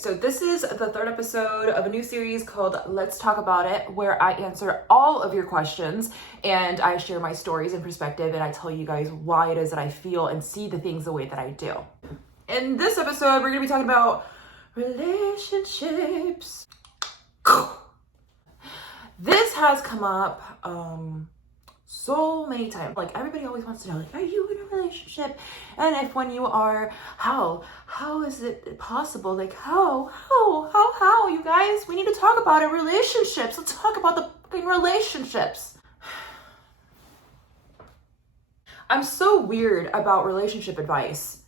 So this is the third episode of a new series called Let's Talk About It, where I answer all of your questions and I share my stories and perspective and I tell you guys why it is that I feel and see the things the way that I do. In this episode, we're going to be talking about relationships. This has come up so many times. Like, everybody always wants to know, like, are you in a relationship? And if when you are, how is it possible? Like, how, you guys? We need to talk about it. Relationships. Let's talk about the fucking relationships. I'm so weird about relationship advice,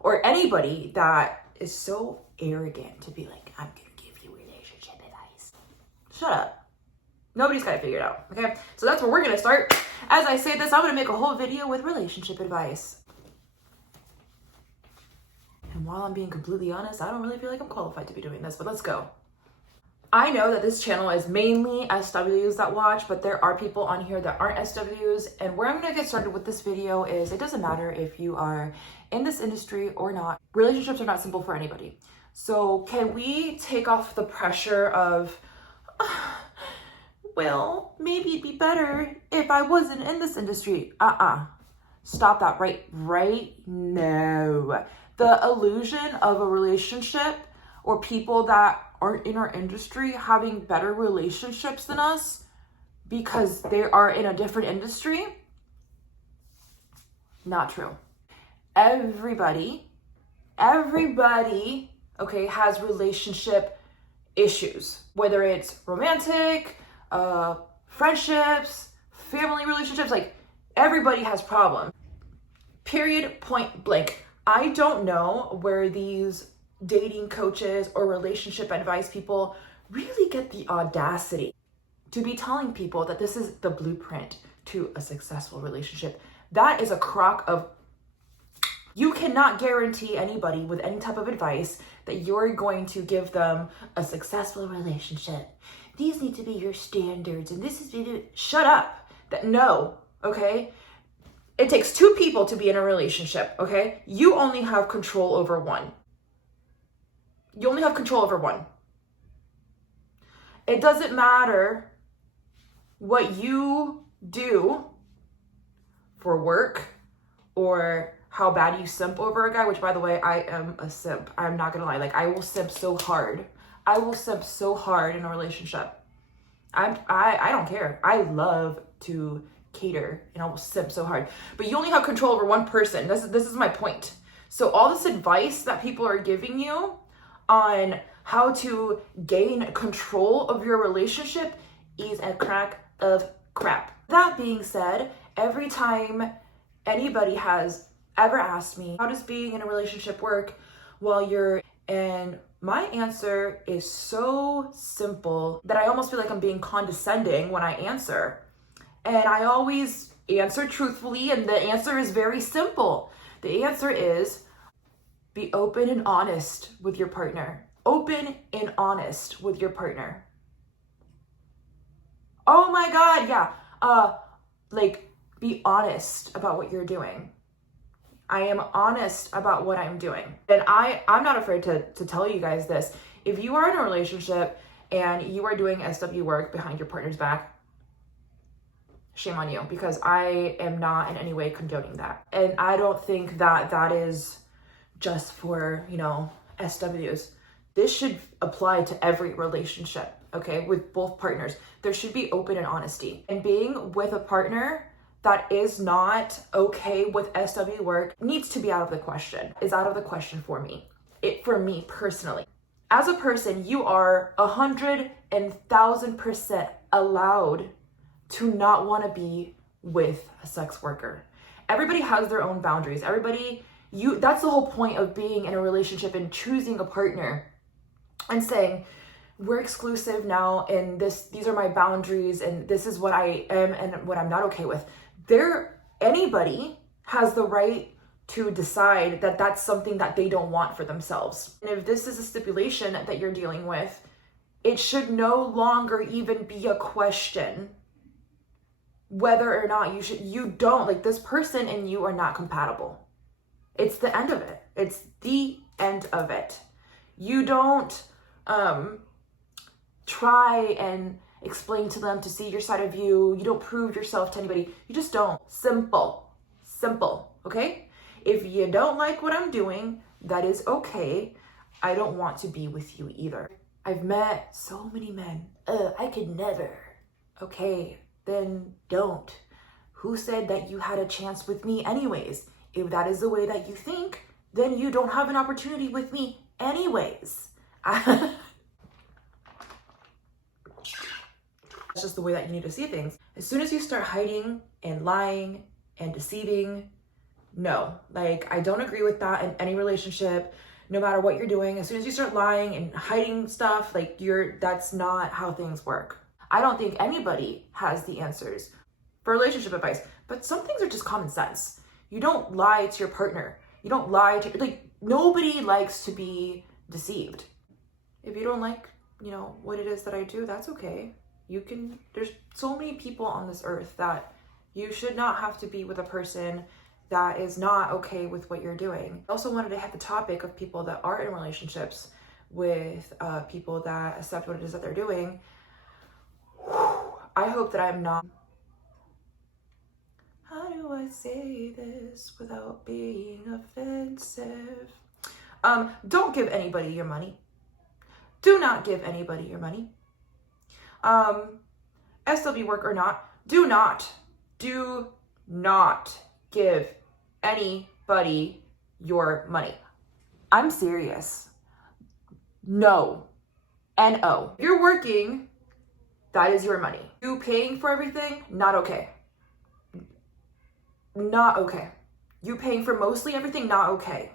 or anybody that is so arrogant to be like, I'm gonna give you relationship advice. Shut up. Nobody's got it figured out, okay? So that's where we're gonna start. As I say this, I'm gonna make a whole video with relationship advice. And while I'm being completely honest, I don't really feel like I'm qualified to be doing this, but let's go. I know that this channel is mainly SWs that watch, but there are people on here that aren't SWs. And where I'm gonna get started with this video is, it doesn't matter if you are in this industry or not. Relationships are not simple for anybody. So can we take off the pressure of, well, maybe it'd be better if I wasn't in this industry. Stop that right now. The illusion of a relationship or people that aren't in our industry having better relationships than us because they are in a different industry, not true. Everybody, okay, has relationship issues, whether it's romantic, friendships, family relationships, like everybody has problems. Period, point blank. I don't know where these dating coaches or relationship advice people really get the audacity to be telling people that this is the blueprint to a successful relationship. That is a crock of, you cannot guarantee anybody with any type of advice that you're going to give them a successful relationship. These need to be your standards and this is, shut up. No, okay? It takes two people to be in a relationship, okay? You only have control over one. You only have control over one. It doesn't matter what you do for work or how bad you simp over a guy, which, by the way, I am a simp. I'm not gonna lie. Like, I will simp so hard. I will simp so hard in a relationship. I don't care. I love to cater and I will simp so hard. But you only have control over one person. This is my point. So all this advice that people are giving you on how to gain control of your relationship is a crock of crap. That being said, every time anybody has ever asked me, how does being in a relationship work while you're in, my answer is so simple that I almost feel like I'm being condescending when I answer. And I always answer truthfully, and the answer is very simple. The answer is, be open and honest with your partner. Open and honest with your partner. Oh my God, yeah. Like, be honest about what you're doing. I am honest about what I'm doing. And I'm not afraid to tell you guys this. If you are in a relationship and you are doing SW work behind your partner's back, shame on you, because I am not in any way condoning that. And I don't think that that is just for, SWs. This should apply to every relationship, okay, with both partners. There should be open and honesty. And being with a partner that is not okay with SW work needs to be out of the question. Is out of the question for me. For me personally. As a person, you are 100,000% allowed to not want to be with a sex worker. Everybody has their own boundaries. That's the whole point of being in a relationship and choosing a partner and saying, we're exclusive now and these are my boundaries and this is what I am and what I'm not okay with. Anybody has the right to decide that that's something that they don't want for themselves. And if this is a stipulation that you're dealing with, it should no longer even be a question whether or not this person and you are not compatible. It's the end of it. It's the end of it. You don't try and explain to them to see your side of you. You don't prove yourself to anybody. You just don't. Simple, okay? If you don't like what I'm doing, that is okay. I don't want to be with you either. I've met so many men. I could never. Okay, then don't. Who said that you had a chance with me anyways? If that is the way that you think, then you don't have an opportunity with me anyways. That's just the way that you need to see things. As soon as you start hiding and lying and deceiving, no. Like, I don't agree with that in any relationship, no matter what you're doing. As soon as you start lying and hiding stuff, like, that's not how things work. I don't think anybody has the answers for relationship advice, but some things are just common sense. You don't lie to your partner. You don't lie to, like, nobody likes to be deceived. If you don't like, what it is that I do, that's okay. There's so many people on this earth that you should not have to be with a person that is not okay with what you're doing. I also wanted to hit the topic of people that are in relationships with people that accept what it is that they're doing. I hope that I'm not. How do I say this without being offensive? Don't give anybody your money. Do not give anybody your money. SW work or not, do not give anybody your money. I'm serious. No. N-O. If you're working, that is your money. You paying for everything, not okay. Not okay. You paying for mostly everything, not okay.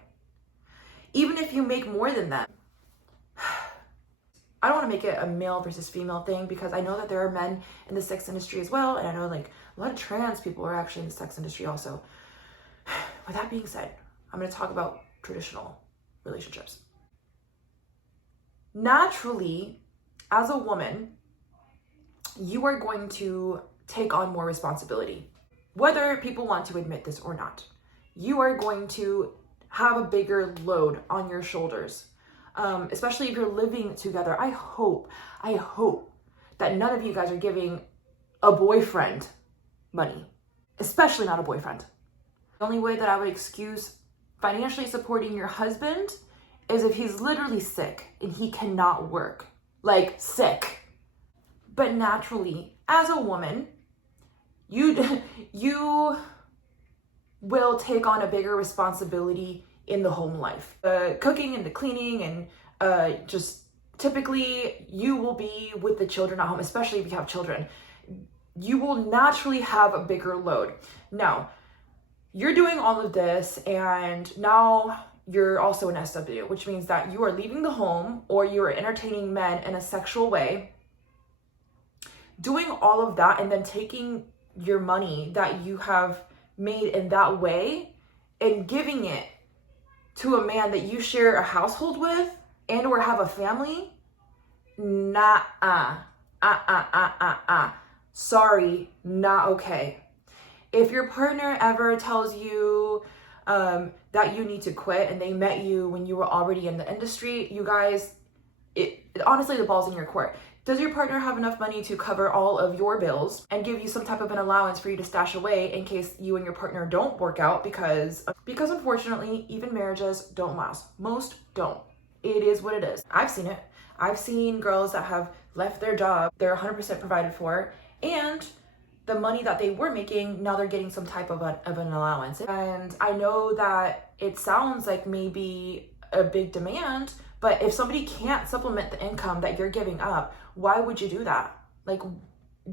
Even if you make more than them. I don't want to make it a male versus female thing, because I know that there are men in the sex industry as well, and I know like a lot of trans people are actually in the sex industry also. With that being said, I'm going to talk about traditional relationships. Naturally, as a woman, you are going to take on more responsibility. Whether people want to admit this or not, you are going to have a bigger load on your shoulders. Especially if you're living together. I hope that none of you guys are giving a boyfriend money, especially not a boyfriend. The only way that I would excuse financially supporting your husband is if he's literally sick and he cannot work, like sick. But naturally, as a woman, you will take on a bigger responsibility in the home life. Cooking and the cleaning and just typically you will be with the children at home, especially if you have children. You will naturally have a bigger load. Now, you're doing all of this and now you're also an SW, which means that you are leaving the home or you are entertaining men in a sexual way. Doing all of that and then taking your money that you have made in that way and giving it to a man that you share a household with and or have a family, sorry, not okay. If your partner ever tells you that you need to quit and they met you when you were already in the industry, you guys, honestly, the ball's in your court. Does your partner have enough money to cover all of your bills and give you some type of an allowance for you to stash away in case you and your partner don't work out? Because unfortunately, even marriages don't last. Most don't. It is what it is. I've seen it. I've seen girls that have left their job, they're 100% provided for, and the money that they were making, now they're getting some type of an allowance. And I know that it sounds like maybe a big demand, but if somebody can't supplement the income that you're giving up, why would you do that? Like,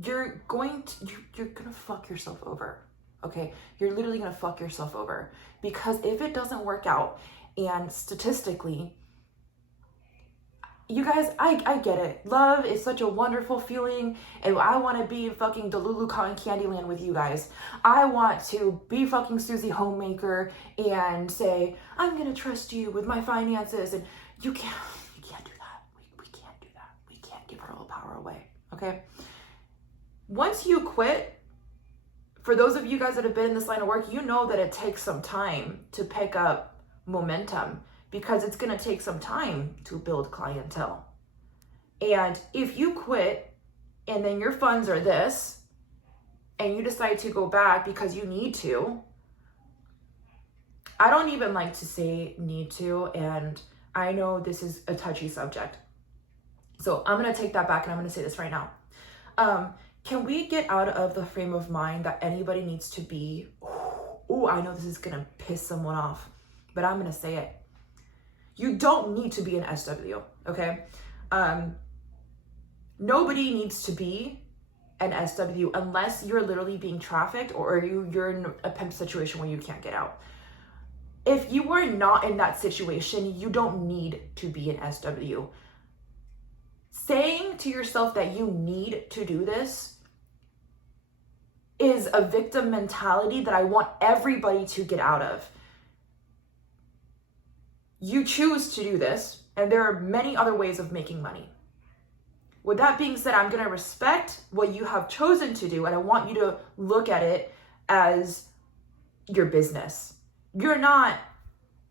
you're gonna fuck yourself over, okay? You're literally gonna fuck yourself over, because if it doesn't work out, and statistically, you guys, I get it. Love is such a wonderful feeling, and I want to be fucking Delulu Cotton Candyland with you guys. I want to be fucking Susie Homemaker and say, I'm gonna trust you with my finances, and you can't do that. We can't do that. We can't give our little power away, okay? Once you quit, for those of you guys that have been in this line of work, you know that it takes some time to pick up momentum. because it's going to take some time to build clientele. And if you quit and then your funds are this and you decide to go back because you need to, I don't even like to say need to, and I know this is a touchy subject. So I'm going to take that back and I'm going to say this right now. Can we get out of the frame of mind that anybody needs to be, I know this is going to piss someone off, but I'm going to say it. You don't need to be an SW, okay? Nobody needs to be an SW unless you're literally being trafficked or you're in a pimp situation where you can't get out. If you are not in that situation, you don't need to be an SW. Saying to yourself that you need to do this is a victim mentality that I want everybody to get out of. You choose to do this, and there are many other ways of making money. With that being said, I'm going to respect what you have chosen to do, and I want you to look at it as your business. You're not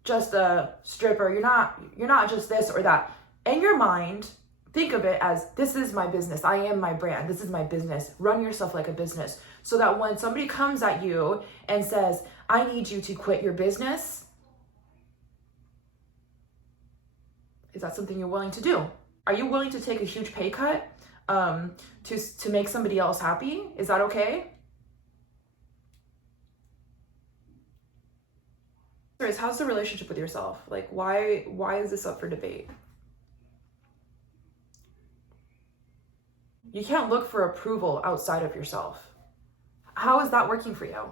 just a stripper. You're not just this or that. In your mind, think of it as, this is my business. I am my brand. This is my business. Run yourself like a business so that when somebody comes at you and says, I need you to quit your business, is that something you're willing to do? Are you willing to take a huge pay cut to make somebody else happy? Is that okay? How's the relationship with yourself? Like, why is this up for debate? You can't look for approval outside of yourself. How is that working for you?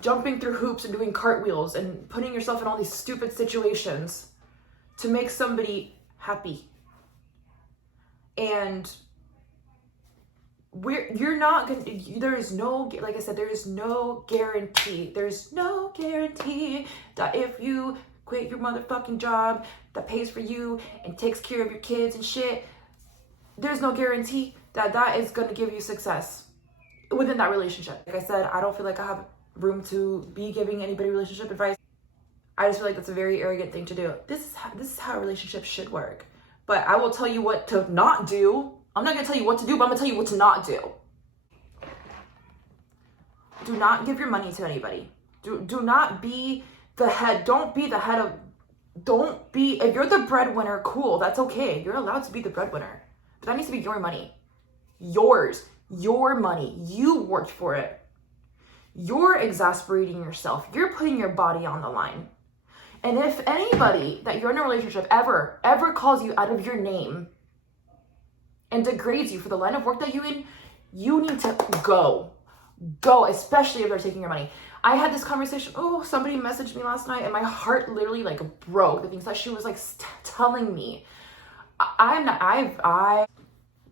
Jumping through hoops and doing cartwheels and putting yourself in all these stupid situations to make somebody happy. And you're not gonna, there is no, like I said, there is no guarantee. There's no guarantee that if you quit your motherfucking job that pays for you and takes care of your kids and shit, there's no guarantee that that is going to give you success within that relationship. Like I said, I don't feel like I have room to be giving anybody relationship advice. I just feel like that's a very arrogant thing to do. This is how relationships should work. But I will tell you what to not do. I'm not going to tell you what to do, but I'm going to tell you what to not do. Do not give your money to anybody. Do not be the head. Don't be the head of, if you're the breadwinner, cool, that's okay. You're allowed to be the breadwinner. But that needs to be your money. Yours. Your money. You worked for it. You're exasperating yourself. You're putting your body on the line. And if anybody that you're in a relationship ever calls you out of your name and degrades you for the line of work that you're in, you need to go. Go, especially if they're taking your money. I had this conversation. Somebody messaged me last night and my heart literally like broke. The things that she was like telling me.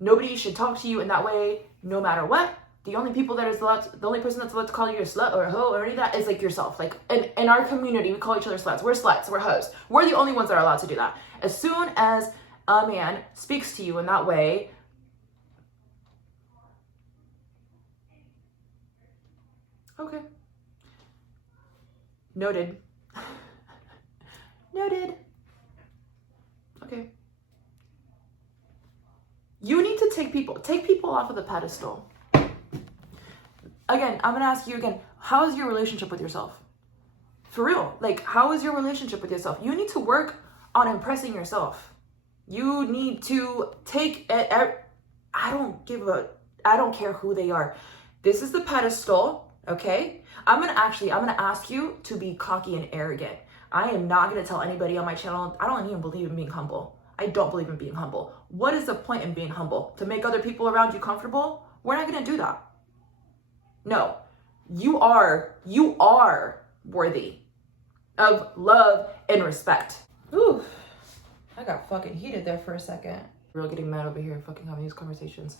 Nobody should talk to you in that way, no matter what. The only person that's allowed to call you a slut or a hoe or any of that is like yourself. Like in our community, we call each other sluts. We're sluts, we're hoes. We're the only ones that are allowed to do that. As soon as a man speaks to you in that way, okay. Noted. Noted. Okay. You need to take people off of the pedestal. Again, I'm going to ask you again, how is your relationship with yourself? For real. Like, how is your relationship with yourself? You need to work on impressing yourself. You need to take it. I don't care who they are. This is the pedestal, okay? I'm going to ask you to be cocky and arrogant. I am not going to tell anybody on my channel, I don't even believe in being humble. I don't believe in being humble. What is the point in being humble? To make other people around you comfortable? We're not going to do that. No, you are worthy of love and respect. Ooh, I got fucking heated there for a second. Real getting mad over here fucking having these conversations.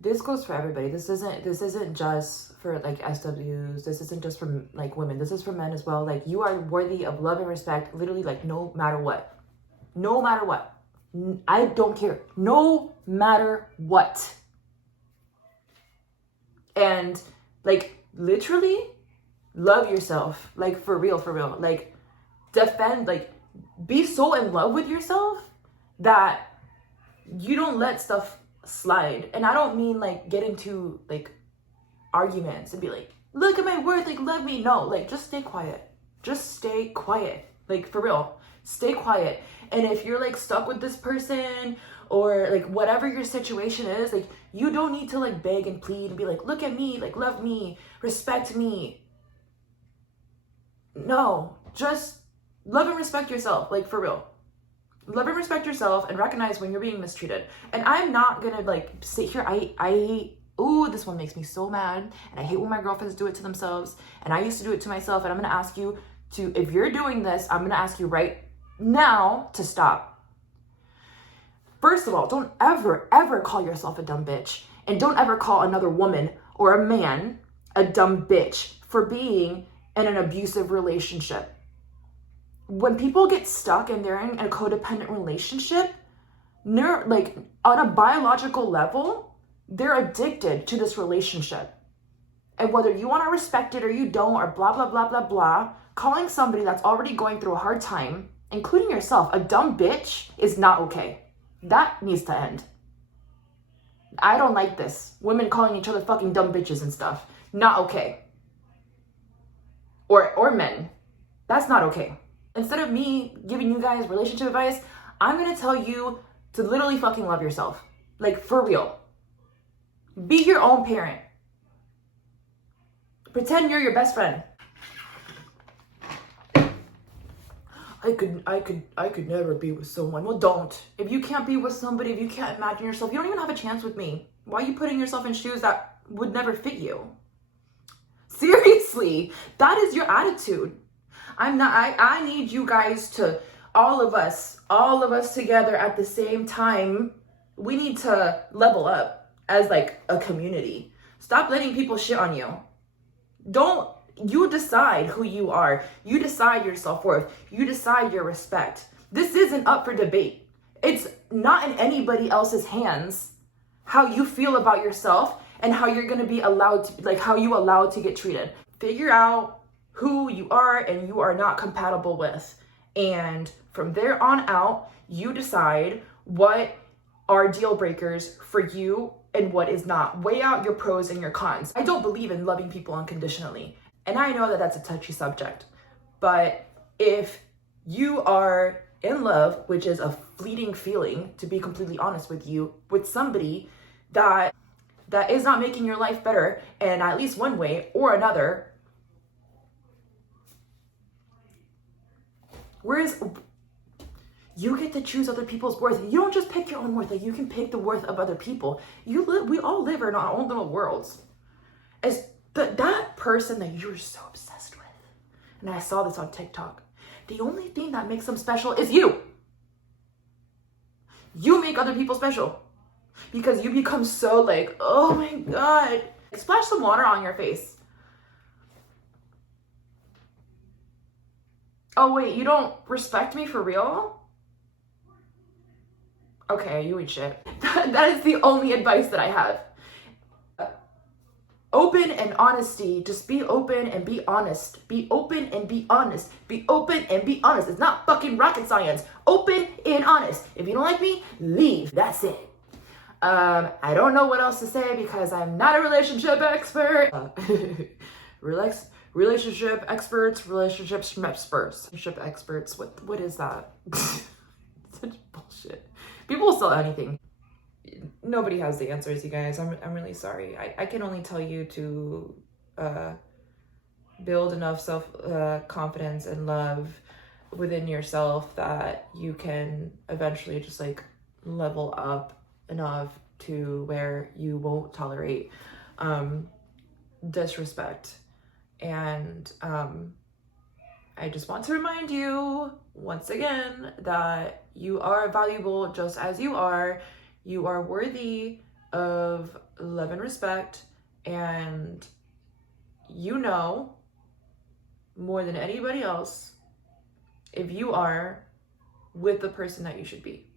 This goes for everybody. This isn't just for like SWs. This isn't just for like women. This is for men as well. Like, you are worthy of love and respect, literally, like, no matter what. No matter what. I don't care. No matter what. And like, literally, love yourself. Like, for real, for real. Like, defend, like, be so in love with yourself that you don't let stuff slide. And I don't mean, like, get into, like, arguments and be like, look at my worth, like, love me. No, like, just stay quiet. Just stay quiet. Like, for real. Stay quiet. And if you're, like, stuck with this person, or, like, whatever your situation is, like, you don't need to, like, beg and plead and be like, look at me, like, love me, respect me. No, just love and respect yourself, like, for real. Love and respect yourself and recognize when you're being mistreated. And I'm not gonna, like, sit here, ooh, this one makes me so mad, and I hate when my girlfriends do it to themselves, and I used to do it to myself, and I'm gonna ask you to, if you're doing this, I'm gonna ask you right now to stop. First of all, don't ever, ever call yourself a dumb bitch. And don't ever call another woman or a man a dumb bitch for being in an abusive relationship. When people get stuck and they're in a codependent relationship, they're, like, on a biological level, they're addicted to this relationship. And whether you want to respect it or you don't, or blah, blah, blah, blah, blah, calling somebody that's already going through a hard time, including yourself, a dumb bitch is not okay. That needs to end. I don't like this. Women calling each other fucking dumb bitches and stuff. Not okay. Or men. That's not okay. Instead of me giving you guys relationship advice, I'm gonna tell you to literally fucking love yourself. Like, for real. Be your own parent. Pretend you're your best friend. I could never be with someone. Well, don't. If you can't be with somebody, if you can't imagine yourself, you don't even have a chance with me. Why are you putting yourself in shoes that would never fit you? Seriously, that is your attitude. I need you guys to, all of us together at the same time, we need to level up as, like, a community. Stop letting people shit on you. You decide who you are. You decide your self-worth. You decide your respect. This isn't up for debate. It's not in anybody else's hands how you feel about yourself and how you're going to be allowed to, like, how you allowed to get treated. Figure out who you are and you are not compatible with. And from there on out, you decide what are deal breakers for you and what is not. Weigh out your pros and your cons. I don't believe in loving people unconditionally. And I know that that's a touchy subject, but if you are in love, which is a fleeting feeling, to be completely honest with you, with somebody that is not making your life better in at least one way or another, whereas you get to choose other people's worth. You don't just pick your own worth, like, you can pick the worth of other people. We all live in our own little worlds. As that person that you're so obsessed with, and I saw this on TikTok, the only thing that makes them special is you. You make other people special because you become so, like, oh my God. Splash some water on your face. Oh wait, you don't respect me for real? Okay, you eat shit. That is the only advice that I have. Open and honesty. Just be open and be honest. Be open and be honest. Be open and be honest. It's not fucking rocket science. Open and honest. If you don't like me, leave. That's it. I don't know what else to say because I'm not a relationship expert. Relationship experts, relationship experts. What is that? Such bullshit. People will sell anything. Nobody has the answers, you guys. I'm really sorry. I can only tell you to build enough self confidence and love within yourself that you can eventually just, like, level up enough to where you won't tolerate disrespect. And I just want to remind you once again that you are valuable just as you are. You are worthy of love and respect, and you know more than anybody else if you are with the person that you should be.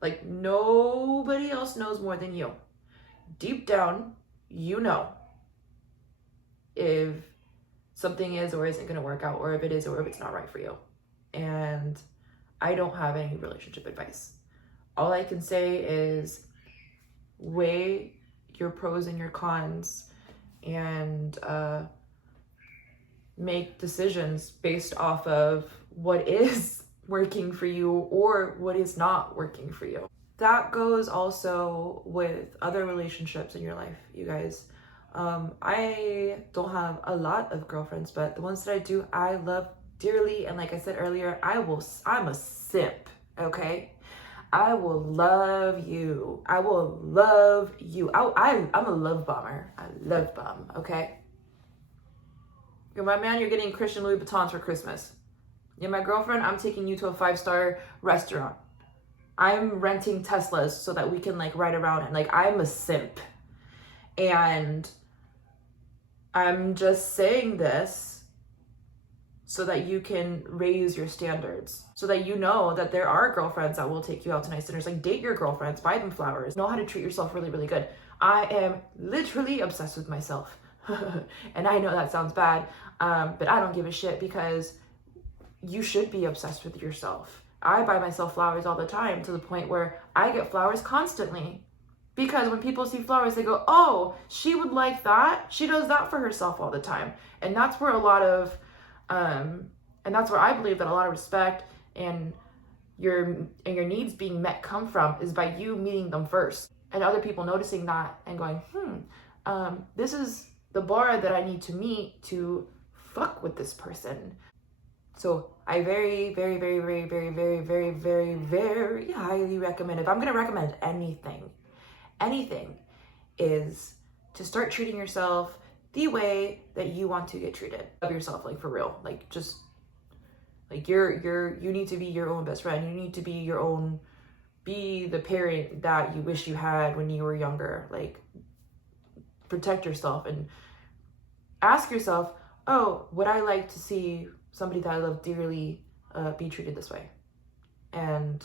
Like, nobody else knows more than you. Deep down, you know if something is or isn't going to work out, or if it is or if it's not right for you. And I don't have any relationship advice. All I can say is weigh your pros and your cons and make decisions based off of what is working for you or what is not working for you. That goes also with other relationships in your life, you guys. I don't have a lot of girlfriends, but the ones that I do, I love dearly. And like I said earlier, I'm a simp, okay? I will love you. I will love you. I'm a love bomber. I love bomb, okay? You're my man, you're getting Christian Louis Vuittons for Christmas. You're my girlfriend, I'm taking you to a 5-star restaurant. I'm renting Teslas so that we can like ride around and like I'm a simp. And I'm just saying this so that you can raise your standards, so that you know that there are girlfriends that will take you out to nice dinners. Like, date your girlfriends, buy them flowers, know how to treat yourself really, really good. I am literally obsessed with myself. And I know that sounds bad, but I don't give a shit, because you should be obsessed with yourself. I buy myself flowers all the time, to the point where I get flowers constantly. Because when people see flowers, they go, oh, she would like that. She does that for herself all the time. And that's where a lot of, and that's where I believe that a lot of respect and your needs being met come from, is by you meeting them first. And other people noticing that and going, this is the bar that I need to meet to fuck with this person. So I very, very, very, very, very, very, very, very, very highly recommend, if I'm going to recommend anything, is to start treating yourself the way that you want to get treated. Love yourself, like, for real. Like, just like you need to be your own best friend. You need to be be the parent that you wish you had when you were younger. Like, protect yourself and ask yourself, oh, would I like to see somebody that I love dearly be treated this way? And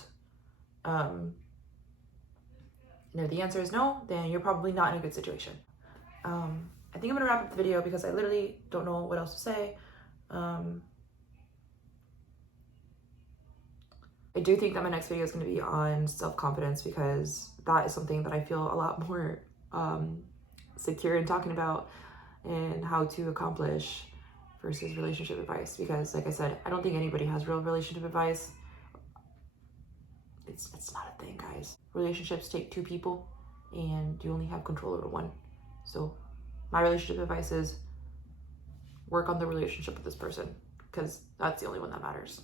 if the answer is no, then you're probably not in a good situation. I think I'm gonna wrap up the video because I literally don't know what else to say. I do think that my next video is going to be on self-confidence, because that is something that I feel a lot more secure in talking about, and how to accomplish, versus relationship advice. Because like I said, I don't think anybody has real relationship advice. It's not a thing, guys. Relationships take 2 people, and you only have control over 1. So my relationship advice is work on the relationship with this person, because that's the only one that matters.